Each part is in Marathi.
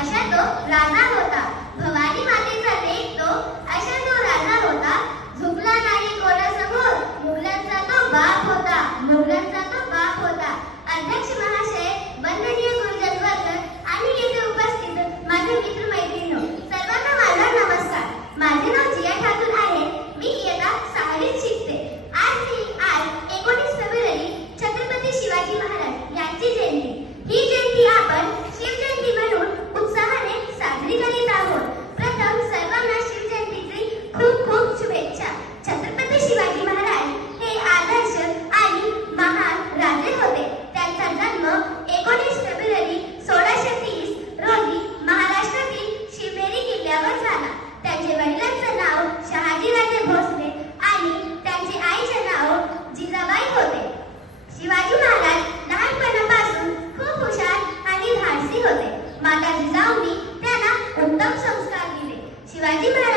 अशा तो राजा होता. भवानी मातेचा लेख तो अशा तो राजा होता. झुकला नाही कोणासमोर मुघलांचा तो बाप होता. मुघलांचा तो बाप होता. अध्यक्ष महाशय वंदनीय गुरुजन वर्ग आणि येथे उपस्थित माझे मित्र मैत्रिणी सर्वांना माझा नमस्कार. माझे नाव 兄弟们。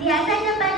你还在上班？